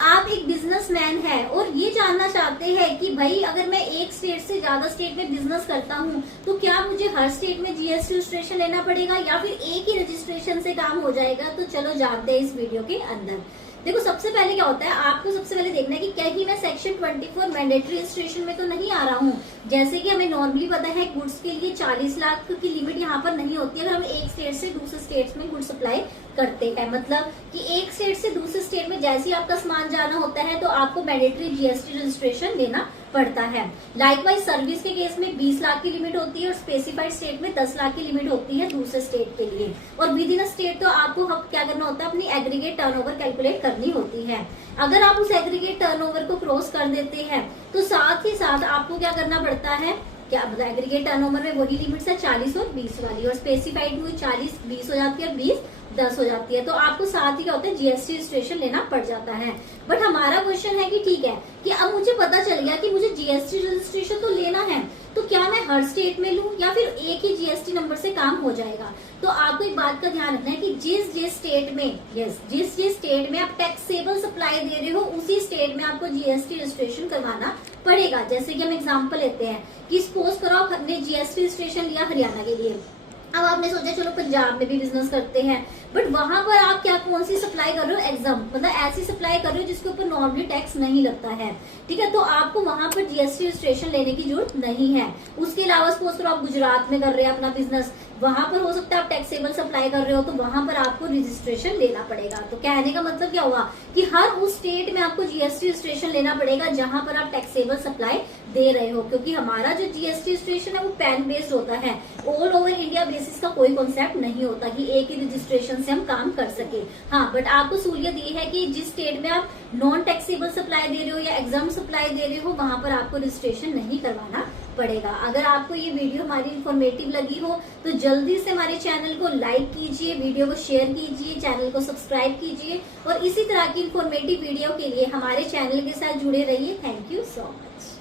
आप एक बिजनेसमैन है और ये जानना चाहते हैं कि भाई अगर मैं एक स्टेट से ज्यादा स्टेट में बिजनेस करता हूँ तो क्या मुझे हर स्टेट में जीएसटी रजिस्ट्रेशन लेना पड़ेगा या फिर एक ही रजिस्ट्रेशन से काम हो जाएगा। तो चलो जानते हैं इस वीडियो के अंदर। देखो सबसे पहले क्या होता है, आपको सबसे पहले देखना है कि कहीं मैं सेक्शन 24 मैंडेटरी रजिस्ट्रेशन में तो नहीं आ रहा हूँ। जैसे कि हमें नॉर्मली पता है गुड्स के लिए 40 लाख की लिमिट यहाँ पर नहीं होती अगर हम एक स्टेट से दूसरे स्टेट में गुड्स सप्लाई करते हैं। मतलब कि एक स्टेट से दूसरे स्टेट में जैसे ही आपका सामान जाना होता है तो आपको मैंडेटरी जीएसटी रजिस्ट्रेशन लेना पड़ता है। लाइकवाइज सर्विस के केस में 20 लाख की लिमिट होती है और स्पेसिफाइड स्टेट में 10 लाख की लिमिट होती है दूसरे स्टेट के लिए। और विद इन अ स्टेट तो आपको क्या करना होता है, अपनी एग्रीगेट टर्नओवर कैलकुलेट करनी होती है। अगर आप उस एग्रीगेट टर्नओवर को क्रॉस कर देते हैं तो साथ ही साथ आपको क्या करना पड़ता है, क्या मतलब एग्रीगेट टर्नओवर में वही लिमिट्स है 40 और 20 वाली, और स्पेसिफाइड में 40 20 हो जाती है और 20 10 हो जाती है। तो आपको साथ ही क्या होता है, जीएसटी रजिस्ट्रेशन लेना पड़ जाता है। बट हमारा क्वेश्चन है कि ठीक है कि अब मुझे पता चल गया कि मुझे जीएसटी रजिस्ट्रेशन तो लेना है, तो क्या मैं हर स्टेट में लूं या फिर एक ही जीएसटी नंबर से काम हो जाएगा। तो आपको एक बात का ध्यान रखना है कि जिस स्टेट में जिस स्टेट में आप टैक्सेबल सप्लाई दे रहे हो उसी स्टेट में आपको जीएसटी रजिस्ट्रेशन करवाना पड़ेगा। जैसे कि हम एग्जांपल लेते हैं कि सपोज करो आपने जीएसटी रजिस्ट्रेशन लिया हरियाणा के लिए। अब आपने सोचा चलो पंजाब में भी बिजनेस करते हैं, बट वहां पर आप क्या कौन सी सप्लाई कर रहे हो, एग्जाम मतलब ऐसी सप्लाई कर रहे हो जिसके ऊपर नॉर्मली टैक्स नहीं लगता है। ठीक है, तो आपको वहां पर जीएसटी रजिस्ट्रेशन लेने की जरूरत नहीं है। उसके अलावा सपोज करो आप गुजरात में कर रहे हैं अपना बिजनेस, वहां पर हो सकता है आप टैक्सेबल सप्लाई कर रहे हो तो वहां पर आपको रजिस्ट्रेशन लेना पड़ेगा। तो कहने का मतलब क्या हुआ कि हर उस स्टेट में आपको जीएसटी रजिस्ट्रेशन लेना पड़ेगा जहां पर आप टैक्सेबल सप्लाई दे रहे हो, क्योंकि हमारा जो जीएसटी रजिस्ट्रेशन है वो पैन बेस्ड होता है। ऑल ओवर इंडिया बेसिस का कोई कॉन्सेप्ट नहीं होता कि एक ही रजिस्ट्रेशन से हम काम कर सके। हाँ, बट आपको सहूलियत ये है कि जिस स्टेट में आप नॉन टैक्सेबल सप्लाई दे रहे हो या एग्जाम सप्लाई दे रहे हो वहां पर आपको रजिस्ट्रेशन नहीं करवाना पड़ेगा। अगर आपको ये वीडियो हमारी इन्फॉर्मेटिव लगी हो तो जल्दी से हमारे चैनल को लाइक कीजिए, वीडियो को शेयर कीजिए, चैनल को सब्सक्राइब कीजिए और इसी तरह की इन्फॉर्मेटिव वीडियो के लिए हमारे चैनल के साथ जुड़े रहिए। Thank you so much.